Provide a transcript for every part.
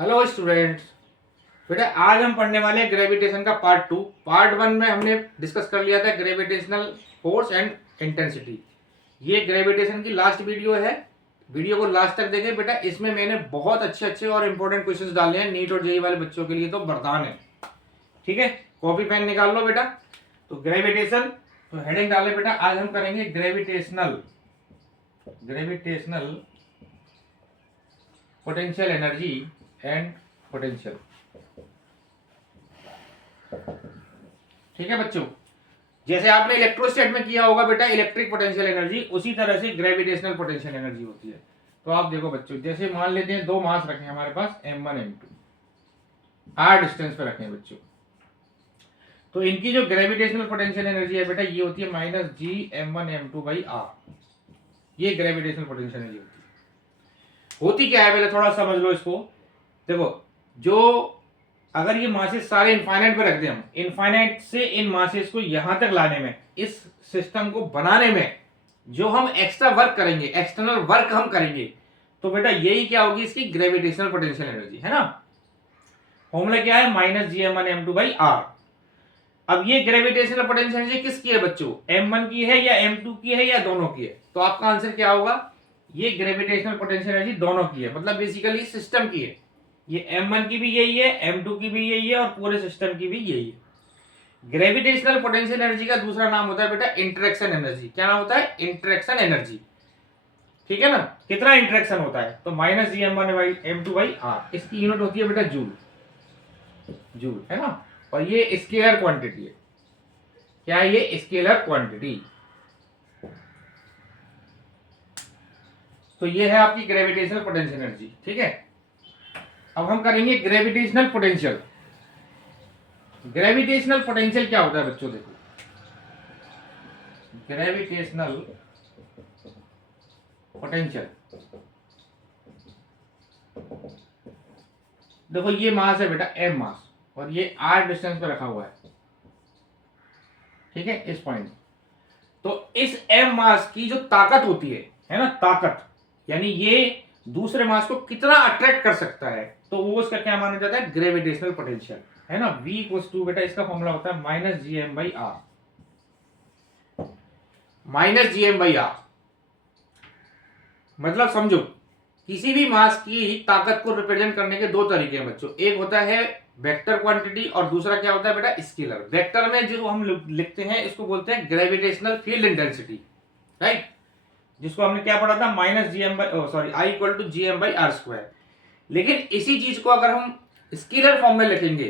Hello students. बेटा आज हम पढ़ने वाले हैं ग्रेविटेशन का पार्ट 2। पार्ट 1 में हमने डिस्कस कर लिया था ग्रेविटेशनल फोर्स एंड इंटेंसिटी। ये ग्रेविटेशन की लास्ट वीडियो है। वीडियो को लास्ट तक देखें बेटा। इसमें मैंने बहुत अच्छे अच्छे और इंपॉर्टेंट क्वेश्चंस डाले हैं नीट और जेईई वाले बच्चों के लिए, तो वरदान है। ठीक है, कॉपी पेन निकाल लो बेटा। तो ग्रेविटेशन, तो हेडिंग डाले बेटा। आज हम करेंगे gravitational potential energy and potential. ठीक है बच्चों, जैसे आपने इलेक्ट्रोस्टैट में किया होगा बेटा इलेक्ट्रिक पोटेंशियल एनर्जी, उसी तरह से ग्रेविटेशनल पोटेंशियल एनर्जी होती है। तो आप देखो बच्चों, जैसे मान लेते हैं दो मास रखे हैं हमारे पास m1 m2, r डिस्टेंस पे रखे हैं बच्चों। तो इनकी जो ग्रेविटेशनल पोटेंशियल एनर्जी है बेटा ये होती है माइनस जी m1 m2/r। ये ग्रेविटेशनल पोटेंशियल एनर्जी होती क्या है, पहले थोड़ा समझ लो इसको। देखो, जो अगर ये मासेस सारे इनफाइनाइट पे रख दें हम, इनफाइनाइट से इन मासेस को यहां तक लाने में, इस सिस्टम को बनाने में जो हम एक्स्ट्रा वर्क करेंगे, एक्सटर्नल वर्क हम करेंगे, तो बेटा यही क्या होगी, इसकी ग्रेविटेशनल पोटेंशियल एनर्जी है ना। फॉर्मूला क्या है, माइनस जी m1 m2/r। अब ये ग्रेविटेशनल पोटेंशियल एनर्जी किसकी है बच्चों, m1 की है या m2 की है या दोनों की है? तो आपका आंसर क्या होगा, ये ग्रेविटेशनल पोटेंशियल एनर्जी दोनों की है, मतलब बेसिकली सिस्टम की है। ये m1 की भी यही है, m2 की भी यही है और पूरे सिस्टम की भी यही है। ग्रेविटेशनल पोटेंशियल एनर्जी का दूसरा नाम होता है बेटा इंटरेक्शन एनर्जी। क्या नाम होता है, इंटरेक्शन एनर्जी। ठीक है ना, कितना इंटरेक्शन होता है, तो माइनस जी m1 m2/r। इसकी यूनिट होती है बेटा जूल, जूल है ना। और ये स्केलर क्वांटिटी है। क्या है ये, स्केलर क्वांटिटी। तो ये है आपकी ग्रेविटेशनल पोटेंशियल एनर्जी। ठीक है, अब हम करेंगे ग्रेविटेशनल पोटेंशियल। ग्रेविटेशनल पोटेंशियल क्या होता है बच्चों, देखो ग्रेविटेशनल पोटेंशियल। देखो ये मास है बेटा m मास, और ये r डिस्टेंस पे रखा हुआ है। ठीक है, इस पॉइंट। तो इस m मास की जो ताकत होती है ना, ताकत यानी ये दूसरे मास को कितना अट्रैक्ट कर सकता है, तो वो उसका क्या माना जाता है, ग्रेविटेशनल पोटेंशियल है ना। v इक्वल्स टू बेटा इसका फॉर्मूला होता है minus G m/r। Minus G m/r मतलब समझो, किसी भी मास की ताकत को रिप्रेजेंट करने के दो तरीके हैं बच्चों। एक होता है वेक्टर क्वांटिटी और दूसरा क्या होता है बेटा, स्केलर। वेक्टर में जो हम लिखते हैं इसको बोलते हैं ग्रेविटेशनल फील्ड इंटेंसिटी, राइट, जिसको हमने क्या पढ़ा था, minus G I equal to G m/r²। लेकिन इसी चीज को अगर हम स्केलर फॉर्म में लिखेंगे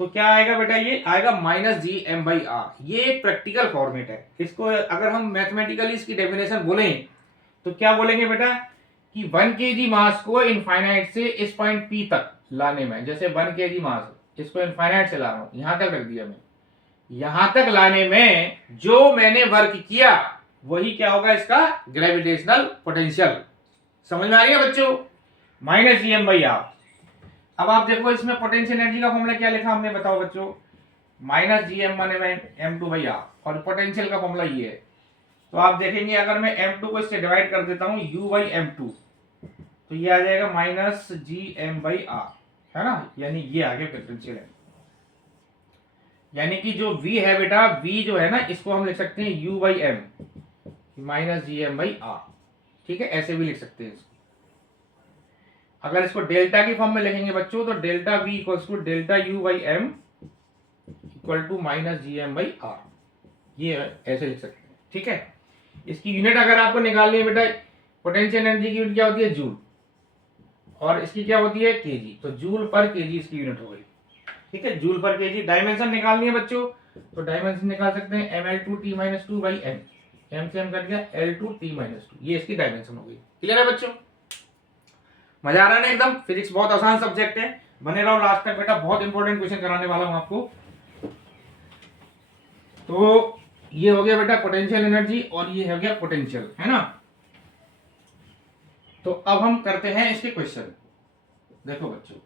तो क्या आएगा बेटा, ये आएगा माइनस जी m/r। ये प्रैक्टिकल फॉर्मेट है। इसको अगर हम मैथमेटिकली इसकी डेफिनेशन बोलें तो क्या बोलेंगे बेटा, कि 1 kg मास को इनफाइनाइट से इस पॉइंट P तक लाने में, जैसे 1 kg मास इसको इनफाइनाइट से ला रहा हूं, यहां तक रख दिया मैं, यहां तक लाने में जो मैंने वर्क किया वही क्या होगा, इसका ग्रेविटेशनल पोटेंशियल। समझ में आ रही है बच्चों, माइनस जी m/r। अब आप देखो इसमें पोटेंशियल एनर्जी का फॉर्मूला क्या लिखा हमने, बताओ बच्चों, माइनस जी m1 m2/r, और पोटेंशियल का फॉर्मूला ये है। तो आप देखेंगे अगर मैं m2 को इससे डिवाइड कर देता हूं u/m2, तो ये आ जाएगा माइनस जी m/r, है ना। यानी ये आ गया पोटेंशियल है। यानी कि जो v है बेटा, v जो है ना, इसको हम लिख सकते हैं u/m माइनस जी m/r। ठीक है, ऐसे भी लिख सकते हैं इसको। अगर इसको डेल्टा की फॉर्म में लिखेंगे बच्चों, तो delta v equals to delta u/m equal to minus G m/r। ये ऐसे लिख सकते हैं। ठीक है, इसकी यूनिट अगर आपको निकालनी है बेटा, पोटेंशियल एनर्जी की यूनिट क्या होती है, जूल, और इसकी क्या होती है, केजी। तो जूल पर केजी इसकी यूनिट हो गई। ठीक है, जूल पर केजी। डायमेंशन निकालनी है बच्चों, तो डायमेंशन निकाल सकते हैं ml2t-2/m। m से m कट गया l2t-2, ये इसकी डायमेंशन हो गई। क्लियर है बच्चों, मजा आ रहा है ना एकदम। फिजिक्स बहुत आसान सब्जेक्ट है, बने रहो लास्ट तक बेटा, बहुत इंपॉर्टेंट क्वेश्चन कराने वाला हूं आपको। तो ये हो गया बेटा पोटेंशियल एनर्जी, और ये हो गया पोटेंशियल, है ना। तो अब हम करते हैं इसके क्वेश्चन। देखो बच्चों,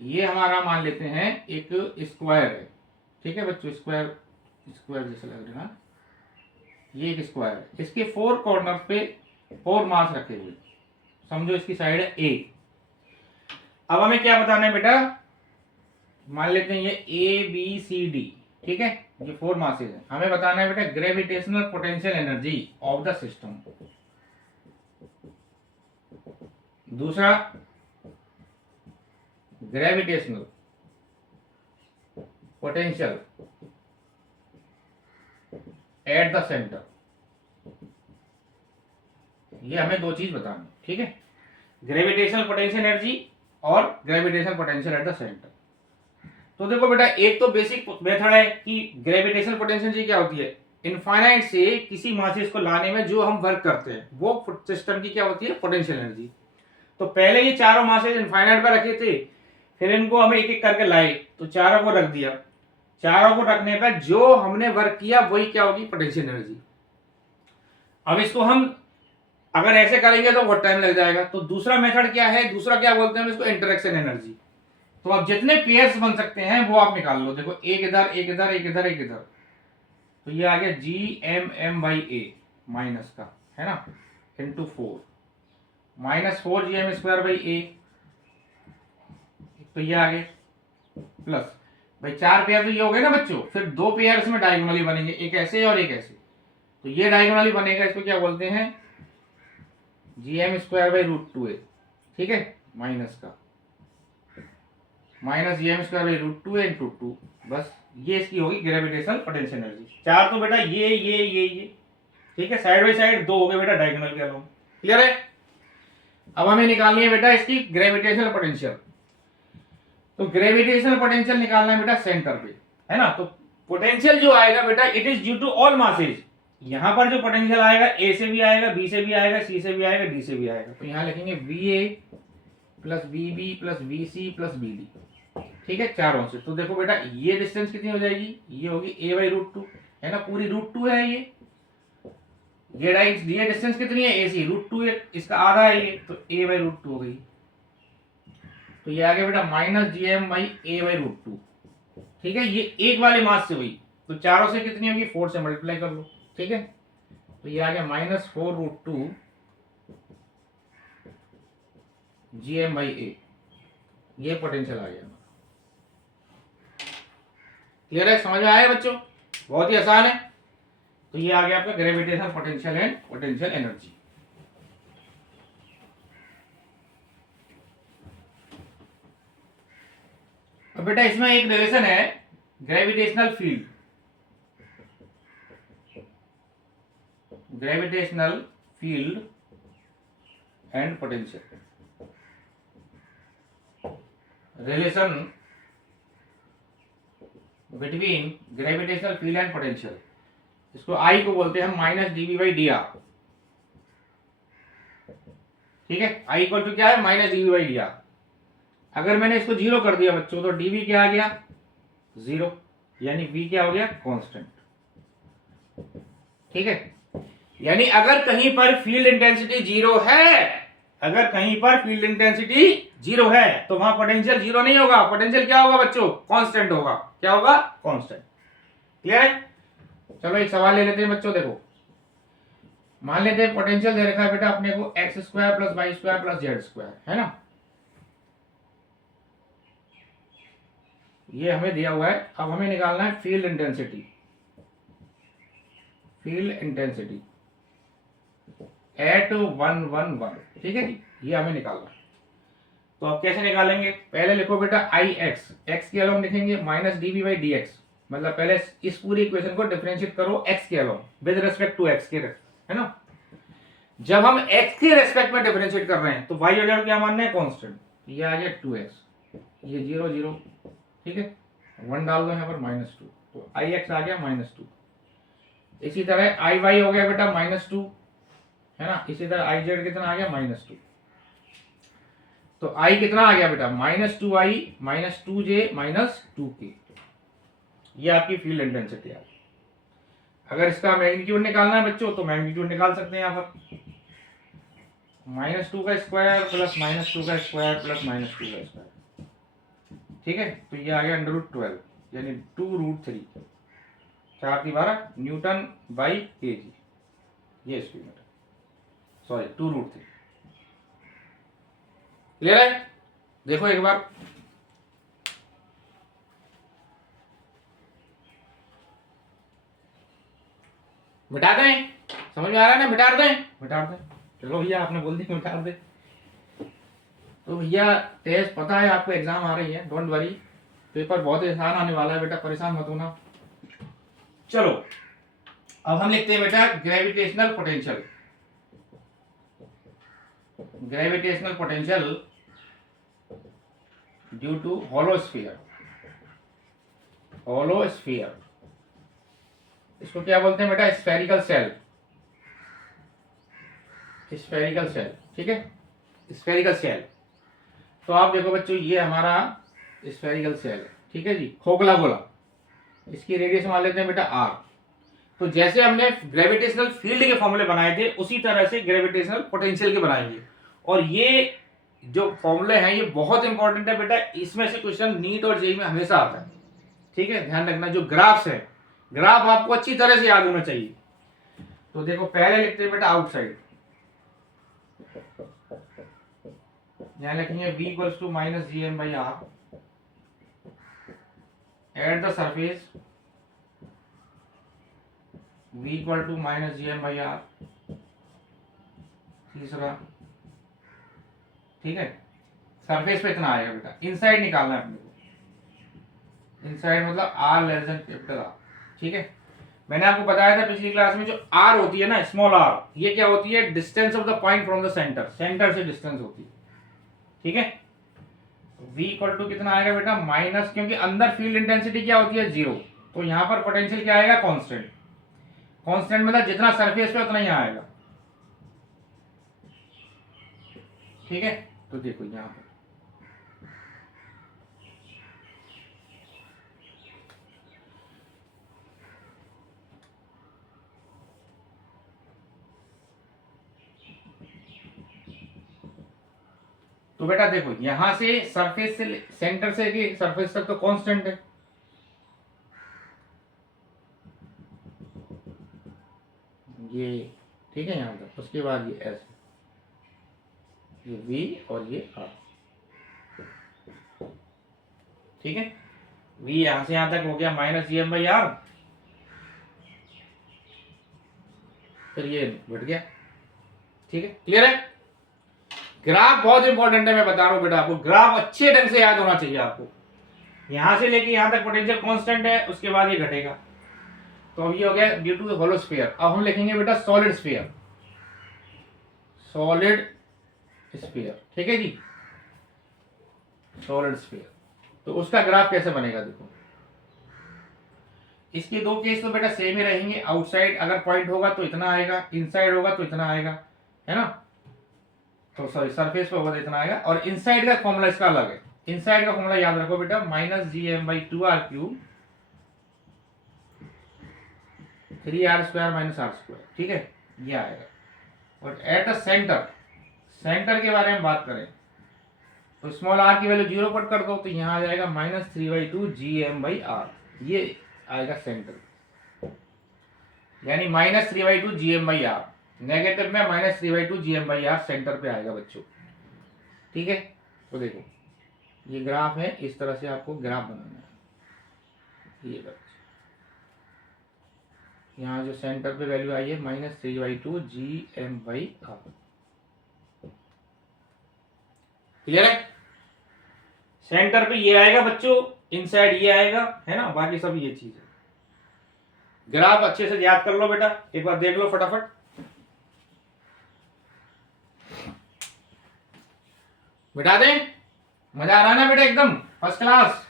ये हमारा मान लेते हैं एक स्क्वायर है। ठीक है बच्चों, स्क्वायर स्क्वायर जैसा लग रहा है, ये एक स्क्वायर है। इसके 4 कॉर्नर पे 4 मास रखे हुए, समझो इसकी साइड है ए। अब हमें क्या बताना है बेटा, मान लेते हैं ये ए बी सी डी, ठीक है, ये 4 मासेज है। हमें बताना है बेटा gravitational potential energy of the system. दूसरा gravitational potential at the centre, ये हमें दो चीज बतानी, ठीक है, ग्रेविटेशनल पोटेंशियल एनर्जी और gravitational potential at the centre. तो देखो बेटा, एक तो बेसिक मेथड है कि ग्रेविटेशनल पोटेंशियल एनर्जी क्या होती है, इनफाइनाइट से किसी मासेस को लाने में जो हम वर्क करते हैं वो सिस्टम की क्या होती है, पोटेंशियल एनर्जी। तो पहले ये चारों मासेस इनफाइनाइट पर रखे थे, फिर इनको हमें एक एक करके लाए, तो चारों को रख दिया। चारों को रखने पर जो हमने वर्क किया वही क्या होगी, पोटेंशियल एनर्जी। अब इसको हम अगर ऐसे करेंगे तो बहुत टाइम लग जाएगा। तो दूसरा मेथड क्या है, दूसरा क्या बोलते हैं हम इसको, इंटरेक्शन एनर्जी। तो अब जितने पेयर्स बन सकते हैं वो आप निकाल लो। देखो एक इधर, एक इधर, एक इधर, एक इधर, तो ये आ गया G M M by a minus का, है ना, into 4 minus 4 G M square by a, तो ये आ गए प्लस, भाई 4 पेयर तो ये हो गए ना बच्चों। फिर 2 पेयर में डायगोनली बनेंगे, एक ऐसे और एक ऐसे, तो ये डायगोनली बनेगा, इसको क्या बोलते हैं, G M square by root 2 A, ठीक है, माइनस का minus G M square by root 2 A into 2, बस ये इसकी होगी ग्रेविटेशनल पोटेंशियल एनर्जी। 4 तो बेटा ये, ठीक है, साइड बाई साइड 2 हो गए बेटा डायगोनल के अलोंग, क्लियर है। अब हमें निकालनी है बेटा इसकी ग्रेविटेशनल पोटेंशियल। तो ग्रेविटेशनल पोटेंशियल निकालना है बेटा सेंटर पे, है ना। तो पोटेंशियल जो आएगा बेटा, it is due to all masses. यहां पर जो पोटेंशियल आएगा ए से भी आएगा, बी से भी आएगा, सी से भी आएगा, डी से भी आएगा। तो यहां लिखेंगे V A plus B B plus B C plus B D, ठीक है, चारों से। तो देखो बेटा ये डिस्टेंस कितनी हो जाएगी, ये होगी ए बाई रूट 2, है ना, पूरी रूट 2 है ये डिस्टेंस कितनी है, ए सी रूट 2 है, इसका आधा है ये, तो ए बाई रूट 2 हो गई। तो ये आ गया बेटा minus G M by A by root 2, ठीक है, ये एक वाले मास से हुई, तो चारों से कितनी होगी, 4 से मल्टीप्लाई कर लो, ठीक है। तो ये आ गया minus 4 root 2 G M by a, ये पोटेंशियल आ गया। क्लियर है, समझ में आया बच्चों, बहुत ही आसान है। तो ये आ गया आपका gravitational potential and potential energy. अब बेटा इसमें एक रिलेशन है, gravitational field, gravitational field and potential, relation between gravitational field and potential. इसको आई को बोलते हैं minus D V by D R, ठीक है, आई इक्वल टू क्या है, minus D V by D R. अगर मैंने इसको 0 कर दिया बच्चों, तो डीवी क्या आ गया, 0, यानी वी क्या हो गया, कांस्टेंट, ठीक है। यानी अगर कहीं पर फील्ड इंटेंसिटी 0 है, अगर कहीं पर फील्ड इंटेंसिटी 0 है, तो वहां पोटेंशियल 0 नहीं होगा, पोटेंशियल क्या होगा बच्चों, कांस्टेंट होगा, क्या होगा, कांस्टेंट। क्लियर है। चलो एक सवाल ले लेते हैं बच्चों, देखो मान लेते हैं पोटेंशियल दे रखा है बेटा अपने को X square plus Y square plus Z square, है ना, ये हमें दिया हुआ है। अब हमें निकालना है field intensity, field intensity at 111, ठीक है जी, ये हमें निकालना है। तो अब कैसे निकालेंगे, पहले लिखो बेटा आई एक्स, एक्स के अलोंग लिखेंगे minus D V by D X, मतलब पहले इस पूरी इक्वेशन को डिफरेंशिएट करो एक्स के along with respect to X के, है ना। जब हम एक्स के रेस्पेक्ट में डिफरेंशिएट कर रहे हैं तो वाई और जेड क्या मानना है, कांस्टेंट, ये आ गया 2x, ये 0 0, ठीक है, 1 डाल दो यहाँ पर -2, तो आई एक्स आ गया -2। इसी तरह आई वाई हो गया बेटा -2, है ना, इसी तरह आई जेड कितना आ गया -2। तो आई कितना आ गया बेटा -2i -2j -2k, ये आपकी फील्ड इंटेंसिटी आ गई। अगर इसका मैग्नीट्यूड निकालना है बच्चों तो मैग्नीट्यूड निकाल सकते हैं यहाँ पर, -2 का स्क्वायर प्लस -2 का स्क्वायर प्लस -2 का स्क्वायर, ठीक है। तो ये आ गया √12 यानी 2√3, 4 की 12 न्यूटन बाई केजी, ये इसकी यूनिट, सॉरी 2√3। क्लियर है। देखो एक बार, मिटा दें, समझ में आ रहा है ना, मिटा दें, मिटा दें। चलो भैया आपने बोल दी मिटा दे। तो भैया टेस्ट पता है आपको, एग्जाम आ रही है, डोंट वरी, पेपर बहुत आसान आने वाला है बेटा, परेशान मत होना। चलो अब हम लिखते हैं बेटा gravitational potential. Gravitational potential due to hollow sphere. Hollow sphere, इसको क्या बोलते हैं बेटा, स्फेरिकल सेल। स्फेरिकल सेल, ठीक है, स्फेरिकल सेल। तो आप देखो बच्चों, ये हमारा स्फेरिकल सेल है, ठीक है जी, खोखला गोला। इसकी रेडियस मान लेते हैं बेटा आर। तो जैसे हमने ग्रेविटेशनल फील्ड के फॉर्मूले बनाए थे, उसी तरह से ग्रेविटेशनल पोटेंशियल के बनाएंगे। और ये जो फॉर्मूले हैं ये बहुत इंपॉर्टेंट है बेटा, इसमें से क्वेश्चन नीट और जेईई में हमेशा आता है, ठीक है, ध्यान रखना। जो ग्राफ्स है, ग्राफ आपको अच्छी तरह से याद होना चाहिए। तो देखो पहले लिखते हैं बेटा आउटसाइड, यहां लिखेंगे v equals to minus G M by R at the surface, v equal to minus G M by R. तीसरा, ठीक है, सरफेस पे इतना आएगा बेटा, इनसाइड निकालना है अपने को। इनसाइड मतलब r less than capital R, ठीक है। मैंने आपको बताया था पिछली क्लास में, जो r होती है ना, स्मॉल r, ये क्या होती है, distance of the point from the centre, centre से डिस्टेंस होती है, ठीक है। v इक्वल टू कितना आएगा बेटा, माइनस, क्योंकि अंदर फील्ड इंटेंसिटी क्या होती है, 0, तो यहां पर पोटेंशियल क्या आएगा, कांस्टेंट। कांस्टेंट मतलब जितना सरफेस पे उतना ही आएगा, ठीक है। तो देखो यहां पर तो बेटा देखो, यहां से सरफेस से, सेंटर से सरफेस तक तो कांस्टेंट है, ये, ठीक है, यहां तक। उसके बाद ये एस, ये वी और ये आर, ठीक है। वी यहां से यहां तक हो गया minus G M by R, फिर ये बढ़ गया, ठीक है, क्लियर है। ग्राफ बहुत इंपॉर्टेंट है, मैं बता रहा हूं बेटा आपको, ग्राफ अच्छे ढंग से याद होना चाहिए आपको। यहां से लेके यहां तक पोटेंशियल कांस्टेंट है, उसके बाद ये घटेगा। तो अब ये हो गया ड्यू टू होलो स्फीयर। अब हम लिखेंगे बेटा सॉलिड स्फीयर, सॉलिड स्फीयर, ठीक है जी, सॉलिड स्फीयर। तो उसका ग्राफ कैसे बनेगा, देखो इसके दो केस तो बेटा सेम ही रहेंगे। आउटसाइड अगर पॉइंट होगा तो इतना आएगा, इनसाइड होगा तो इतना आएगा, है ना। तो सॉरी, सरफेस पे होगा तो इतना आएगा। और इनसाइड का फॉर्मूला इसका अलग है। इनसाइड का फॉर्मूला याद रखो बेटा, minus G M by two R cube 3r square minus R square, ठीक है, ये आएगा। और एट अ सेंटर, सेंटर के बारे में बात करें तो स्मॉल आर की वैल्यू 0 पुट कर दो, तो यहाँ आ जाएगा minus 3/2 G M by R, ये आएगा सेंटर, यानी minus 3/2 G M by R. Negative में minus 3/2 G M by R centre पे आएगा बच्चों, ठीक है। तो देखो ये ग्राफ है, इस तरह से आपको ग्राफ बनाना है। ये बच्चे यहाँ जो सेंटर पे वैल्यू आई है minus 3/2 G M by R, clear है। सेंटर पे ये आएगा बच्चों, इनसाइड ये आएगा, है ना, बाकी सब ये चीज है। ग्राफ अच्छे से याद कर लो बेटा, एक बार देख लो फटाफट। बिठा दें, मजा आ रहा है ना बेटा, एकदम फर्स्ट क्लास।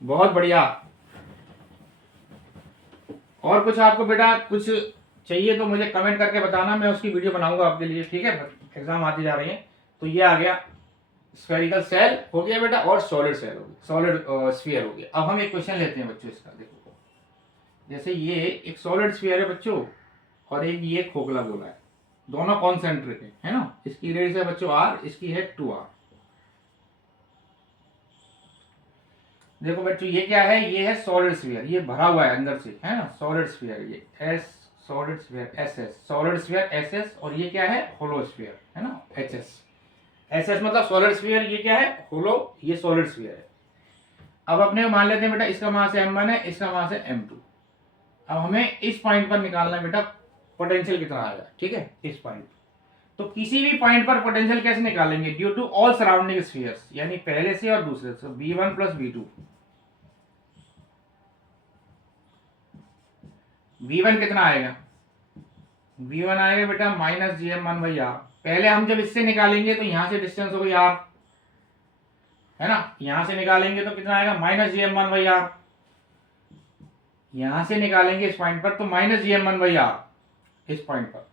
बहुत बढ़िया। और कुछ आपको बेटा कुछ चाहिए तो मुझे कमेंट करके बताना, मैं उसकी वीडियो बनाऊंगा आपके लिए, ठीक है। एग्जाम आती जा रही है। तो ये आ गया स्फेरिकल सेल हो गया बेटा, और सॉलिड सेल हो गया, सॉलिड स्फीयर हो गया। अब हम एक क्वेश्चन लेते हैं बच्चों इसका, देखो जैसे ये एक सॉलिड स्फीयर है बच्चों, और एक ये खोखला गोला है, दोनों कॉन्सेंट्रिक है ना। इसकी रेडियस है बच्चों r, इसकी है 2r। देखो बच्चों ये क्या है, ये है सॉलिड स्फीयर, ये भरा हुआ है अंदर से, है ना, सॉलिड स्फीयर, ये S, solid sphere S S, solid sphere S S, और ये क्या है, होलो स्फीयर, है ना, एच एस। एस एस मतलब सॉलिड स्फीयर, ये क्या है होलो, ये सॉलिड स्फीयर है। अब अपने मान लेते हैं बेटा इसका मास m1 है, इसका मास है m2। अब हमें इस पॉइंट पर निकालना है बेटा पोटेंशियल कितना आएगा, ठीक है, इस पॉइंट। तो किसी भी पॉइंट पर पोटेंशियल कैसे निकालेंगे, due to all surrounding spheres, यानी पहले से और दूसरे से, v1 प्लस v2। v1 कितना आएगा, v1 आएगा बेटा माइनस gm1/r। पहले हम जब इससे निकालेंगे तो यहां से डिस्टेंस हो गई r, है ना, यहां से निकालेंगे तो कितना आएगा माइनस gm1/r। यहां से निकालेंगे इस पॉइंट पर तो माइनस gm1/r इस पॉइंट पर।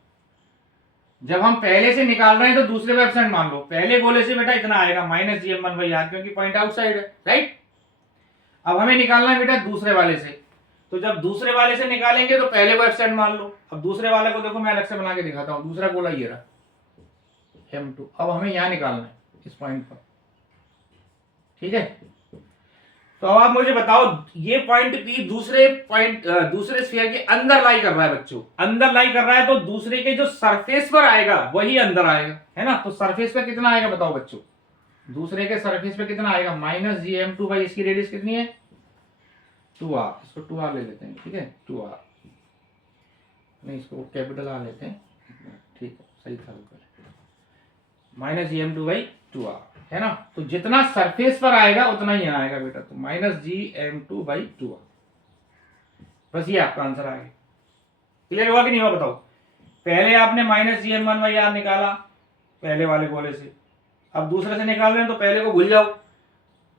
जब हम पहले से निकाल रहे हैं तो दूसरे को एब्सेंट मान लो, पहले गोले से बेटा इतना आएगा माइनस gm1/r, क्योंकि पॉइंट आउटसाइड है, राइट। अब हमें निकालना है बेटा दूसरे वाले से, तो जब दूसरे वाले से निकालेंगे तो पहले को एब्सेंट मान लो। अब दूसरे वाले को देखो मैं अलग से बना के दिखाता हूं, दूसरा गोला ये रहा m2। अब हमें यहां निकालना है इस पॉइंट पर, ठीक है। तो अब आप मुझे बताओ ये पॉइंट P दूसरे स्फीयर के अंदर लाई कर रहा है बच्चों, अंदर लाई कर रहा है, तो दूसरे के जो सरफेस पर आएगा वही अंदर आएगा, है ना। तो सरफेस पे कितना आएगा बताओ बच्चों, दूसरे के सरफेस पे कितना आएगा माइनस gm2 भाई, इसकी रेडियस कितनी है 2r, इसको 2r ले लेते हैं, ठीक है 2r, नहीं इसको कैपिटल r लेते हैं, ठीक है सही था, माइनस gm2/2r, है ना। तो जितना सरफेस पर आएगा उतना ही आएगा बेटा, तो माइनस gm2/2r, बस ये आपका आंसर आ गया। क्लियर हुआ कि नहीं हुआ बताओ। पहले आपने माइनस gm1/r निकाला पहले वाले गोले से, अब दूसरे से निकाल रहे हैं तो पहले को भूल जाओ।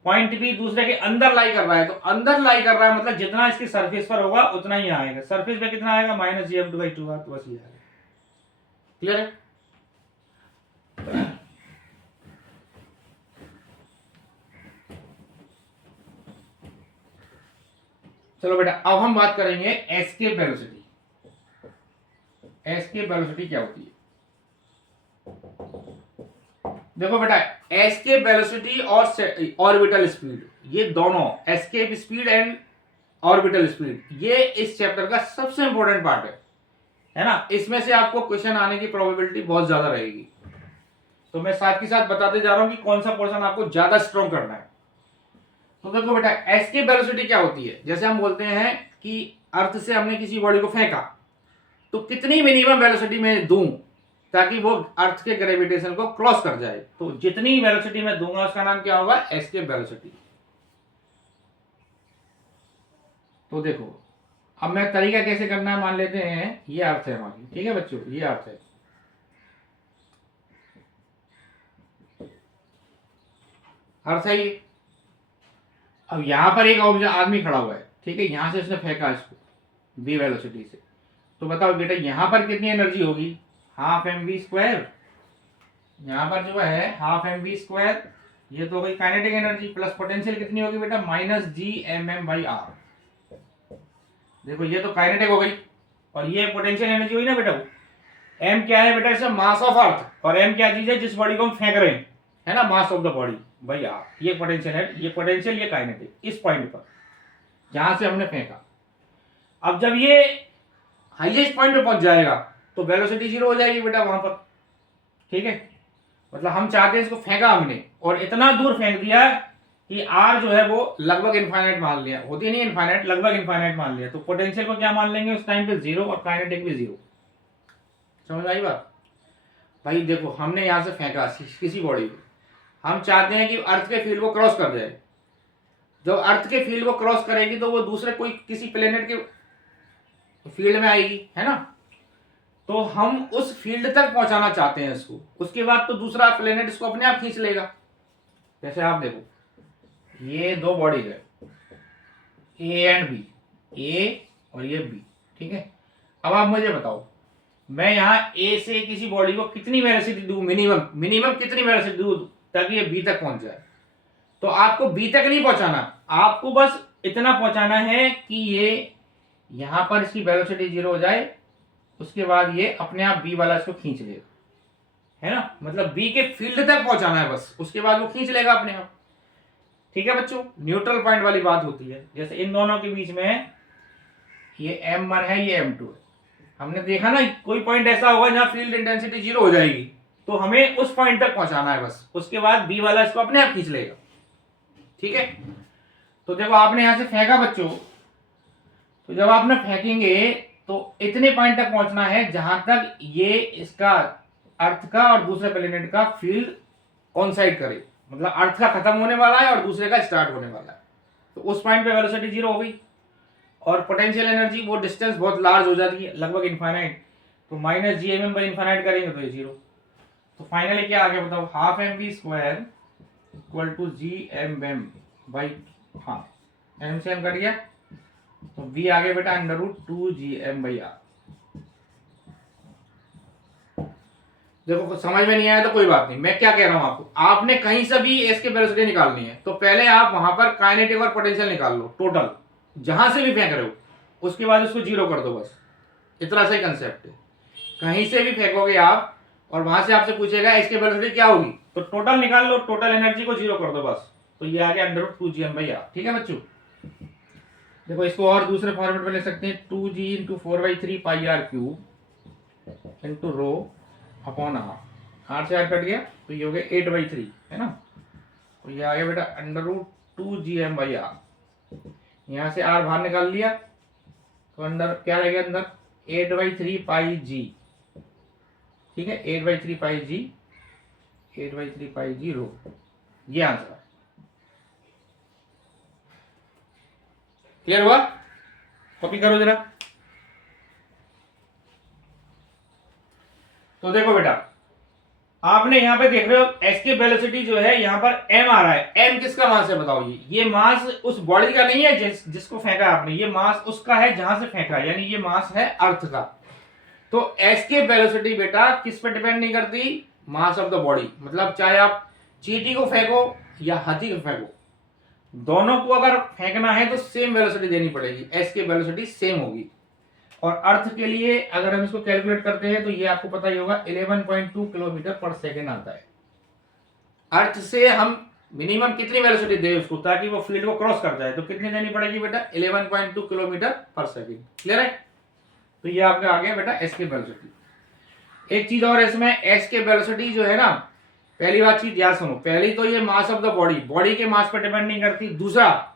पॉइंट भी दूसरे के अंदर लाई कर रहा है, तो अंदर लाई कर रहा है मतलब जितना इसकी सरफेस पर होगा उतना ही आएगा, सरफेस पे कितना आएगा माइनस gm2/2r, तो बस ये आएगा। क्लियर है। चलो बेटा अब हम बात करेंगे एस्केप वेलोसिटी। एस्केप वेलोसिटी क्या होती है, देखो बेटा एस्केप वेलोसिटी और ऑर्बिटल स्पीड, ये दोनों escape speed and orbital speed, ये इस चैप्टर का सबसे इंपॉर्टेंट पार्ट है ना। इसमें से आपको क्वेश्चन आने की प्रोबेबिलिटी बहुत ज्यादा रहेगी, तो मैं साथ के साथ बताते जा रहा हूं कि कौन सा पोर्शन आपको ज्यादा स्ट्रॉन्ग करना है। तो देखो बेटा एस्केप वेलोसिटी क्या होती है, जैसे हम बोलते हैं कि अर्थ से हमने किसी बॉडी को फेंका, तो कितनी मिनिमम वेलोसिटी में दूं ताकि वो अर्थ के ग्रेविटेशन को क्रॉस कर जाए, तो जितनी वेलोसिटी में दूंगा उसका नाम क्या होगा एस्केप वेलोसिटी। तो देखो अब मैं तरीका कैसे करना है, मान लेते हैं ये अर्थ है हमारी, ठीक है बच्चों, ये अर्थ है, अर्थ है ये। अब यहां पर एक आदमी खड़ा हुआ है, ठीक है, यहां से उसने फेंका इसको v वेलोसिटी से, तो बताओ बेटा यहां पर कितनी एनर्जी होगी, हाफ mv², यहां पर जो है हाफ mv², ये तो हो गई काइनेटिक एनर्जी, प्लस पोटेंशियल कितनी होगी बेटा माइनस gmm/r। देखो ये तो काइनेटिक हो गई और ये पोटेंशियल एनर्जी हुई ना बेटा। m क्या है बेटा, इसका मास ऑफ अर्थ, और m क्या चीज है जिस बॉडी को हम फेंक रहे हैं, है ना, मास ऑफ द बॉडी भाई r, ये पोटेंशियल है, ये पोटेंशियल ये काइनेटिक, इस पॉइंट पर जहां से हमने फेंका। अब जब ये हाईएस्ट पॉइंट पे पहुंच जाएगा तो वेलोसिटी 0 हो जाएगी बेटा वहां पर, ठीक है। मतलब हम चाहते हैं इसको फेंका हमने और इतना दूर फेंक दिया कि r जो है वो लगभग इनफाइनाइट मान लिया, होती नहीं इनफाइनाइट, लगभग इनफाइनाइट मान लिया, तो पोटेंशियल को क्या मान लेंगे उस टाइम पे 0 और काइनेटिक भी 0। समझ आई बात भाई। देखो हमने यहां से फेंका किसी बॉडी को, हम चाहते हैं कि अर्थ के फील्ड को क्रॉस कर जाए, जब अर्थ के फील्ड को क्रॉस करेगी तो वो दूसरे कोई किसी प्लेनेट के फील्ड में आएगी, है ना। तो हम उस फील्ड तक पहुंचाना चाहते हैं इसको, उसके बाद तो दूसरा प्लेनेट इसको अपने आप खींच लेगा। जैसे आप देखो ये दो बॉडी है ए एंड बी, ए और ये बी, ठीक है। अब आप मुझे बताओ मैं यहाँ ए से किसी बॉडी को कितनी वेलोसिटी दूं, मिनिमम कितनी वेलोसिटी दूं ताकि ये बी तक पहुंच जाए। तो आपको बी तक नहीं पहुंचाना, आपको बस इतना पहुंचाना है कि ये यहां पर इसकी वेलोसिटी 0 हो जाए, उसके बाद ये अपने आप बी वाला इसको खींच लेगा, है ना। मतलब बी के फील्ड तक पहुंचाना है बस, उसके बाद वो खींच लेगा अपने आप, ठीक है बच्चों। न्यूट्रल पॉइंट वाली बात होती है, जैसे इन दोनों के बीच में ये m1 है ये m2 है, हमने देखा ना कोई पॉइंट ऐसा होगा जहां फील्ड इंटेंसिटी 0 हो जाएगी, तो हमें उस पॉइंट तक पहुंचाना है बस, उसके बाद बी वाला इसको अपने आप खींच लेगा। ठीक है, तो देखो आपने यहां से फेंका बच्चों, तो जब आपने फेंकेंगे तो इतने पॉइंट तक पहुंचना है जहां तक ये इसका अर्थ का और दूसरे प्लेनेट का फील्ड कॉन्साइड करे, मतलब अर्थ का खत्म होने वाला है और दूसरे का स्टार्ट होने वाला है। तो उस पॉइंट पे वेलोसिटी जीरो हो गई और पोटेंशियल एनर्जी, वो डिस्टेंस बहुत लार्ज हो जाती है, लगभग इनफाइनाइट, तो माइनस जी एम एम पर इनफाइनाइट करेंगे तो ये जीरो। तो फाइनली क्या आ गया बताओ, half M V square equal to G M M by, हाँ एम से एम कट गया, तो v आ गया बेटा अंडर रूट 2gm/r। देखो समझ में नहीं आया तो कोई बात नहीं, मैं क्या कह रहा हूं आपको, आपने कहीं से भी एस के वेलोसिटी निकालनी है तो पहले आप वहां पर काइनेटिक और पोटेंशियल निकाल लो टोटल, जहां से भी फेंक रहे हो, उसके बाद उसको जीरो कर दो, बस इतना सा ही कंसेप्ट है। कहीं से भी फेंकोगे आप और वहां से आपसे पूछेगा इसके वेलोसिटी क्या होगी, तो टोटल निकाल लो, टोटल एनर्जी को जीरो कर दो बस, तो ये आ गया अंडर रूट 2gm/r। ठीक है बच्चों, देखो इसको और दूसरे फॉर्मेट में ले सकते हैं, 2g into 4/3 πr³ into rho upon R से आर कट गया तो ये हो गया 8/3, है ना, तो ये आ गया बेटा अंडर रूट 2gm/r। यहाँ से आर बाहर निकाल लिया तो अंदर क्या रहेगा, अंदर 8/3 ठीक है, 8/3 रो, ये आंसर है। क्लियर हुआ, कॉपी करो जरा। तो देखो बेटा आपने यहां पे देख रहे हो एस की वेलोसिटी जो है यहां पर m आ रहा है, m किसका मास है बताओ, ये मास उस बॉडी का नहीं है जिसको फेंका आपने, ये मास उसका है जहां से फेंका, यानी ये मास है अर्थ का। तो एस की वेलोसिटी बेटा किस पे डिपेंड नहीं करती, मास ऑफ द बॉडी, मतलब चाहे आप चींटी को फेंको या हाथी को फेंको, दोनों को अगर फेंकना है तो सेम वेलोसिटी देनी पड़ेगी, एस की वेलोसिटी सेम होगी। और अर्थ के लिए अगर हम इसको कैलकुलेट करते हैं तो ये आपको पता ही होगा 11.2 किलोमीटर पर सेकेंड आता है। अर्थ से हम मिनिमम कितनी वेलोसिटी दें उसको ताकि वो फील्ड को क्रॉस कर जाए, तो कितनी देनी पड़ेगी बेटा 11.2 किलोमीटर पर सेकेंड। क्लियर है, तो ये आपका आ गया बेटा एस के वेलोसिटी। एक चीज और इसमें, एस के वेलोसिटी जो है ना, पहली बात चीज याद सुनो, पहली तो ये mass of the body, body के मास पर डिपेंड नहीं करती, दूसरा